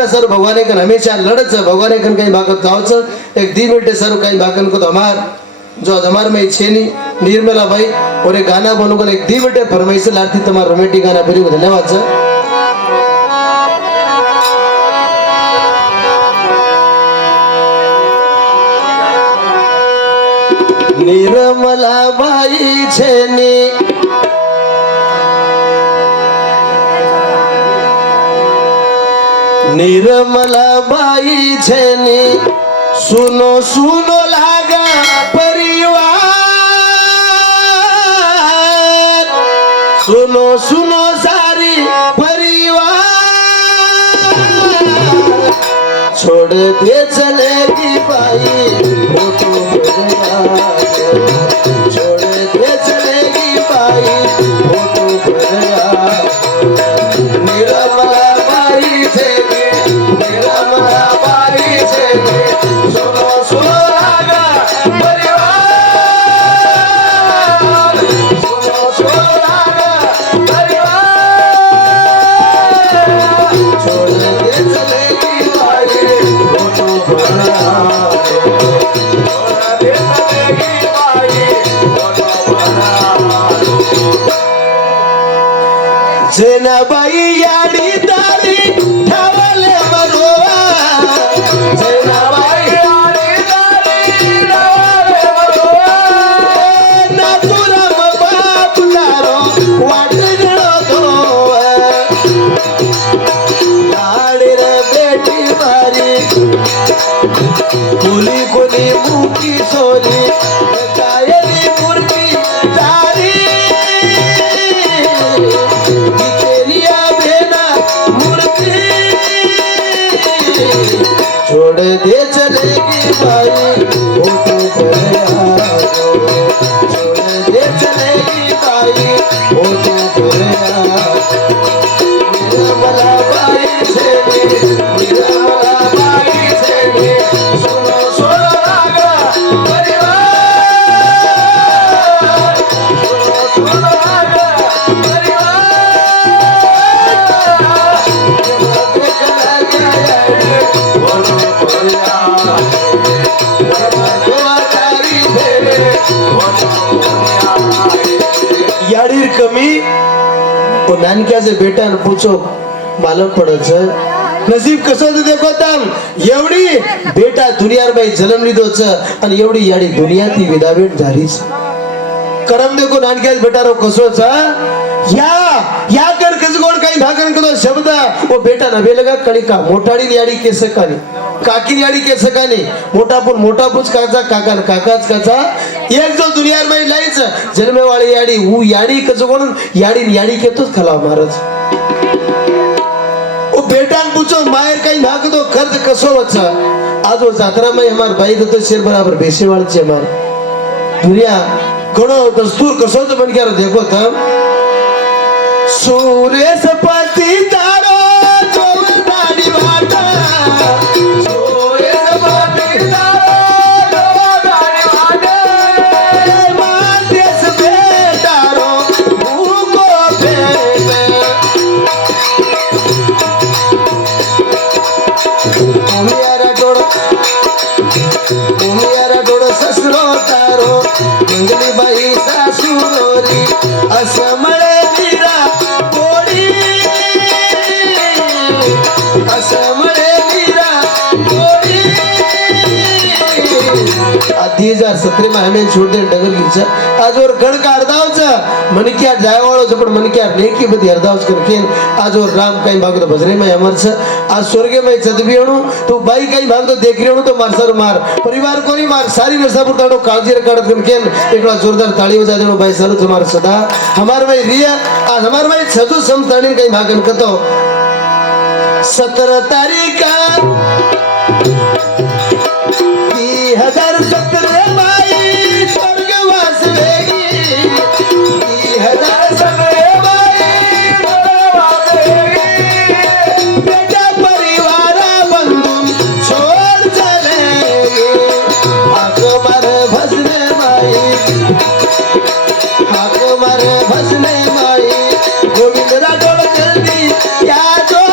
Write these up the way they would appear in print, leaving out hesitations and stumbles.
बेटा सर भगवान कन हमेशा लड़च भगवान कन कहीं भागत जावच एक 2 मिनट सर कहीं भागन को तो हमार जो हमार में छेनी निर्मला भाई और एक गाना बनोगन एक 2 मिनट फरमाइश लाती तुम्हारा रोमांटिक गाना फिर धन्यवाद सर। निर्मला बाई छेनी निर्मला बाई छेनी सुनो सुनो लागा परिवार सुनो सुनो सारी परिवार छोड़ दे चलेगी बाई फोटो छोड़ दे चलेगी बाई फोटो निर्मला बाई छेनी निर्मला बाई छेनी सुनो सुनो लागा परिवार सुनो सुनो लागा परिवार छोड़ दे चलेगी बाई फोटो जैनाबाई याडी दारी ठावले बरोवा जैनाबाई याडी दारी ठावले बरोवा नातुराम बाप तारो वाटलो तो लाडी रे बेटी मारी कोली कोली मुकी सोली कायली मूर्ती तारी छोड़ दे चलेगी बाई फोटो छोड़ दे चलेगी बाई फोटो निर्मला बाई छेनी निर्मला बाई छेनी सुनो सुनो लागा परिवार सुनो सुनो लागा परिवार याडीर कमी तो नानक्याचे बेटा पूछो मालूम पडच नसीब कसं देखो तम एवढी बेटा दुनियार बाई जन्म लिदोच आणि एवढी याडी दुनिया ती विदावेट झालीच करम देखो नानक्याच बेटा रो कसोच या कर कसगोड काही भागन कदो शब्द वो बेटा नवे लगा कड़ी का मोठाडी याडी के सकानी काकी याडी के सकानी मोटा पुच काचा काका काकाच काचा एक जो दुनियार में लाईच जन्मे वाली याडी वो याडी कसगोड याडी के तो खला महाराज वो बेटा पूछो मायर काही भाग दो खर्च कसो वचा आज वो जात्रा में हमार भाई तो शेर बराबर बेसे वाल छे हमार दुनिया घणो दस्तूर कसो तो बन के देखो तम सूर्य सपति तारो जो दाढ़ी बाटा सूर्य सपति तारो जो दाढ़ी बाटा माध्यस बेटारो भूको बेटे उमियारा डोड़ ससरो तारो मंगली बाई सासुरोरी असमळे हजार 17 में हमें छोड़ दे डगर गिरचा आज और गण का अर्दावच मन क्या जायवाळो पण मन क्या नेकी बदी अर्दावच करके आज और राम काही भाग तो भजरे में अमरच आज स्वर्गे में चदबियणो तो बाई काही भाग तो देख रियणो तो मारसर मार परिवार कोनी मार सारी नसापुर ताडो काळजी रकाडत करके एकला जोरदार ताली बजा देणो बाई सारू तुम्हार सदा हमार में रिया आज हमार में सजू समताणी काही भागन कतो 17 तारीख 2017 माई स्वर्गवास वेगी 2017 माई स्वर्गवास वेगी बेटा परिवार बंधु छोड़ चलेगी हाक मार भजने माई गोविंद राठौड़ जल्दी या जो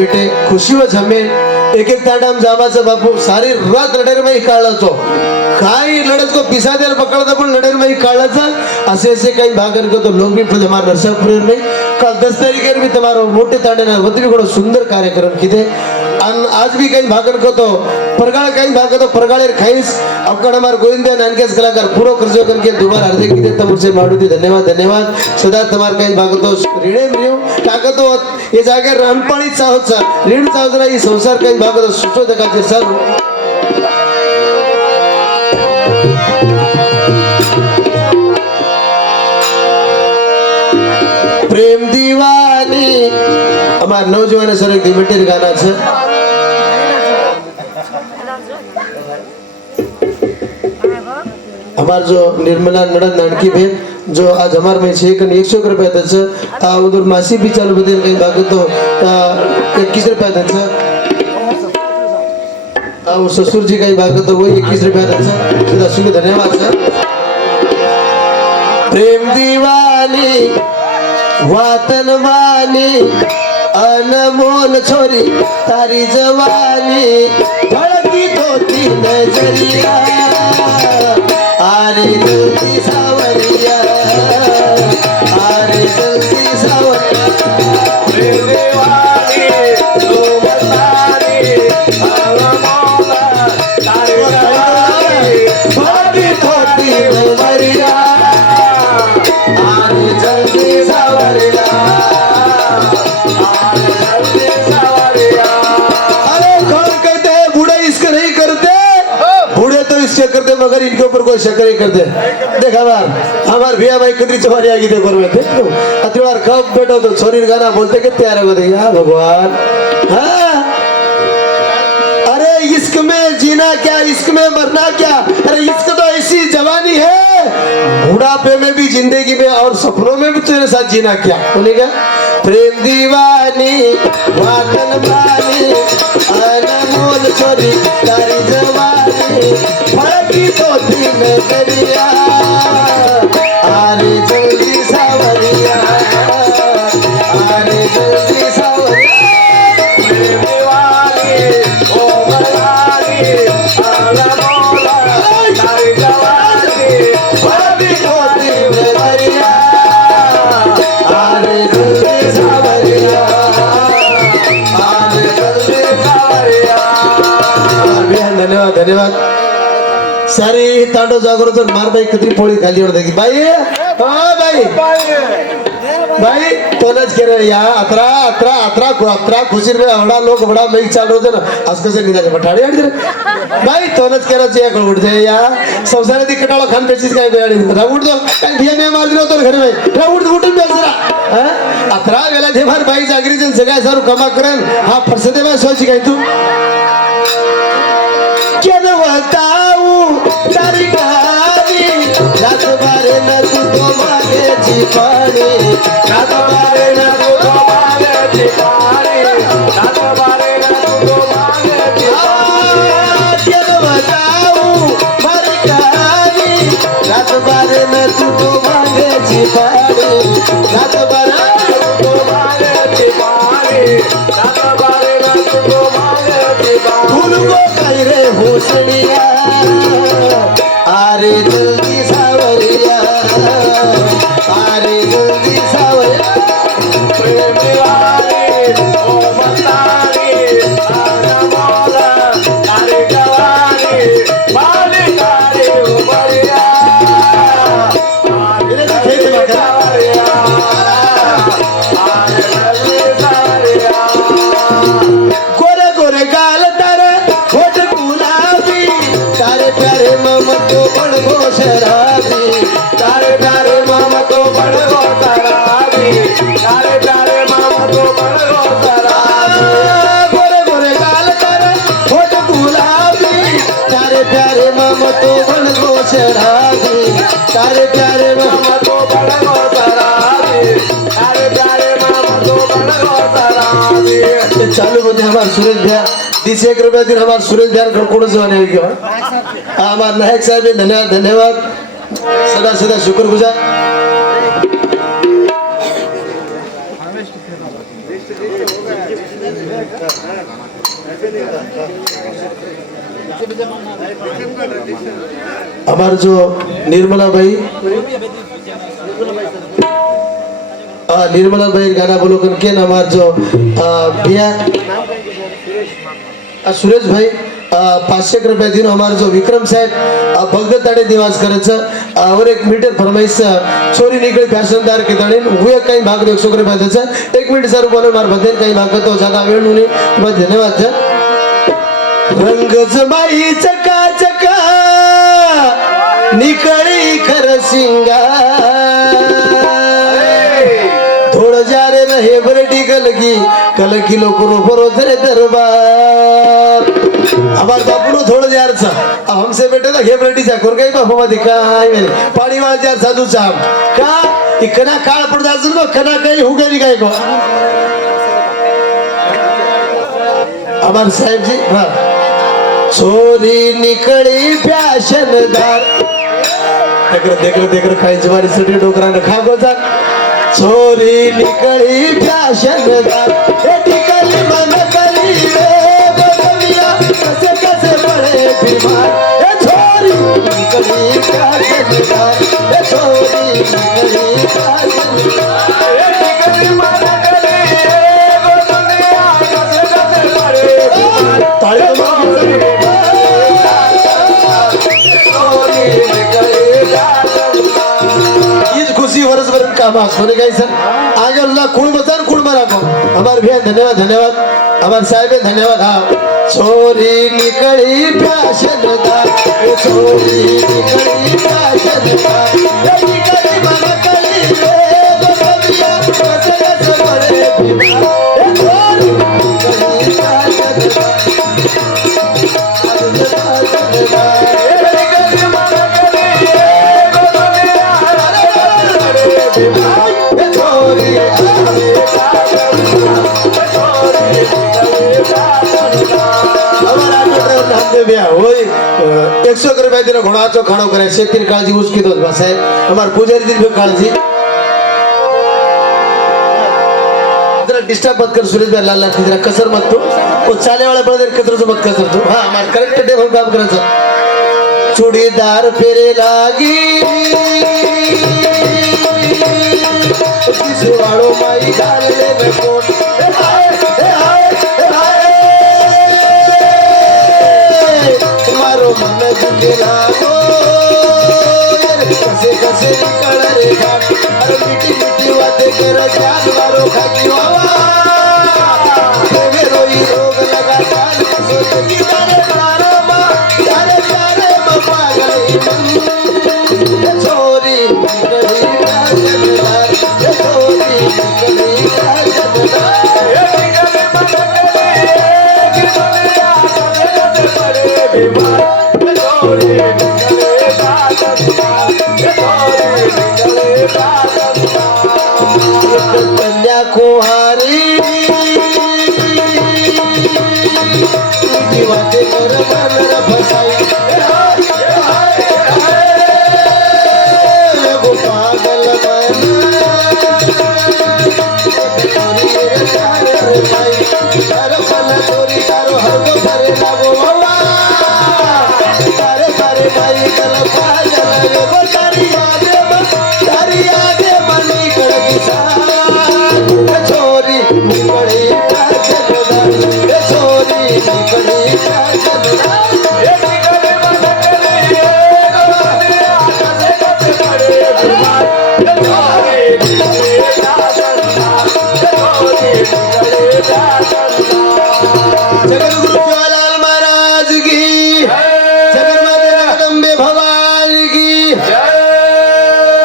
बेटे खुशी व जमे एक एक तांडाम जामाचा बापू सारी रात लढेर माही काढलाचो काही लढत को पिसा द्यायला पकडता पण लढेर माही काढलाचा असे असे काही भागर करतो लोक भी हमारा नरसापुर में कल 10 तारीख भी तुम्हारा मोठे तांडे ना वती भी सुंदर कार्यक्रम किते आज भी कहीं भागन करतो परगाळ कहीं भागतो परगाळेर खाईस अवकड हमार गोविंदा नानकेस कलाकार पूरो खर्चो करके दोबारा हार्दिक किते तमुसे माडुती धन्यवाद सदा तुम्हार कहीं भागतो ऋणे रियो कागतो ये जागे रानपाणी चावचा ऋण चावजरा ही संसार कहीं भागतो सुशोधकाचे सर प्रेम दीवानी हमार नौजवान सर एक लिमिटेड गाना छे हमार जो निर्मला नड़न नानकी बहन जो आज हमार में 100 रुपया दच उधर मासी भी चालू बदल कहीं भागो तो 21 रुपया दच वो ससुर जी कहीं भागो तो वो 21 रुपया दच सदा सुन धन्यवाद सर प्रेम दीवानी वातन वानी अनमोल छोरी तारी जवानी धड़की धोती नजरिया आरे जल्दी सावरिया आरे जल्दी सावरिया प्रेम दीवानी तू बतानी अनमोल तारी जवानी धड़की धोती नजरिया आरे जल्दी सावरिया करते मगर इनके ऊपर कोई शक नहीं करते देख हमार भैया भाई कदरी चमारी आगे देखो देख लो अतिवार कब बैठो तो छोरी गाना बोलते कितने आ रहे हो यार भगवान हाँ अरे इश्क में जीना क्या इश्क में मरना क्या अरे इश्क तो ऐसी जवानी है बुढ़ापे में भी जिंदगी में और सपनों में भी तेरे साथ जीना क्या बोलेगा प्रेम दीवानी वातन वाली अनमोल छोरी तारी जवानी फड़की तो दिन करिया आरे जल्दी सावरिया आरे जल्दी सावरिया प्रेम दीवानी ओ मलानी अनमोल तारी जवानी फड़की तो दिन करिया आरे जल्दी सावरिया आरे जल्दी सावरिया धन्यवाद सारे तांडो जागरो तो मार भाई कतरी पोळी खाली होत की बाई हां बाई तोनच करे या अत्रा खुशीर में आवडा लोक बडा मैं चाल रहे ना आज कसे निघाले पठाडी आडी बाई तोनच करायचे या उठ जाए या संसार दी कटाळा खान बेचीस काय बेडी राउट दो काय भिया में मार दिलो तो घर में राउट उठून बेसरा हां अत्रा वेला दे मार बाई जागरी जन सगळ्या सारू कमा करन हा फरसदे बाई सोची काय तू क्या बताऊ तारी कहानी रात बारे न तू तो मांगे जी पानी रात बारे न तू तो मांगे जी पानी रात बारे न तू तो मांगे जी पानी क्या बताऊ तारी कहानी रात बारे न तू तो मांगे जी पानी रात बारे न तू तो मांगे जी पानी रात बारे न तू तो मांगे जी पानी फूल को कह रे होशनिया आरे जल्दी सावरिया आरे जल्दी सावरिया प्रेम दीवानी ओ मस्तानी अनमोल तारी जवानी बाली तारी उमरिया आरे जल्दी सावरिया आरे जल्दी सावरिया गोरे गोरे गाल तारे होठ गुलाबी तारे प्यारे ममतो बड़ गो शराबी तारे प्यारे ममतो बड़ गो शराबी तारे प्यारे ममतो बड़ गो शराबी गोरे गोरे गाल तारे होठ गुलाबी तारे प्यारे ममतो बड़ गो शराबी तारे प्यारे ममतो बड़ गो शराबी तारे प्यारे ममतो बड़ गो शराबी चालू बोलते हमारे सुरेश भैया 1 रुपया दिन हमारे सुरेश भैया कोण जवाने हमारे नायक साहब धन्यवाद सदा सदा शुक्रगुजार हमार जो निर्मला भाई गाना बोलो करके हमार जो भैया सुरेश भाई 500 रुपये दिन हमारे जो विक्रम साहेब भगदत ताड़े निवास करायचं और एक मीटर फरमाइश चोरी निकली फॅशनदार के ताड़े हुए कहीं भाग 100 रुपये द्यायचं 1 मिनिट सर बोलो मार बदल काही भाग तो ज्यादा वेळ नुनी तुम्हाला धन्यवाद रंग जमाई चका चका निकळी खर थोड़ जा रे रहे बरडी कलकी लोग रे दरबार हमार बापू थोड़ा जार सा अब हमसे बेटे ना घेबरडी चा कोर काही बापू मध्ये काय पाणी वाळ जार साधू चाम का इकना काळ पड जाजून नो कना काही हुगेली काय को हमार साहेब जी हां चोरी निकळी फॅशनदार देकर खायची वारी सटी डोकराने खा गोजा चोरी निकळी फॅशनदार हे टिकली मन करी रे बदलिया कसे कसे बडे बीमार हे चोरी निकळी फॅशनदार हे चोरी निकळी फॅशनदार हे टिकली मन करी रे बदलिया कसे कसे बडे बीमार ताळे खुशी वर्षभर काम होने गई सर आगे अल्लाह कुण बचान कुण मरा को हमारे भैया धन्यवाद हमारे साहब धन्यवाद हाँ चोरी निकली फैशनदार चोरी निकली फैशनदार निकली मन कली रे बदलिया कसे कसे बड़े बीमार चोरी निकली फैशनदार होय 100 रुपये दिला घोडाचो खाणो करे शेतीर काळजी उसकी दोच बसाय हमार पुजारी दिन काळजी जरा डिस्टर्ब मत कर सुरेश भाई लाल जरा कसर मत तू वो चाले वाला बड़े कसर मत कसर तू हां हमार करेक्ट डे हम काम करायचं चूड़ीदार फेरे लागी किसी वाड़ो माई डाल ले कोट मन दुखे लागो कसे कसे निकळ रे घाट अरे मिठी मिठी वाते कर जान मारो खाकी वावा रोई रोग लगा जान सोच की तारे मारो मा तारे प्यारे पागल मन चोरी निकली फैशनदार चोरी निकली फैशनदार ये निकले मन करे कि दुनिया कसे कसे बड़े बीमार कन्याकुमारी वाते कर मन फसाई पागल चोरी तारो हर को करे लागो तारे भाई कल पागल वो तारी याद मनी कड़गी चोरी निकली फैशनदार चोरी निकली फैशनदार ये निकले मन करे कसे कसे बड़े बीमार चोरी निकली फैशनदार चोरी निकली फैशनदार जगद्गुरु ज्वालाल महाराज की जगन्नाथ भगवान की जय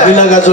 अभी लगा जो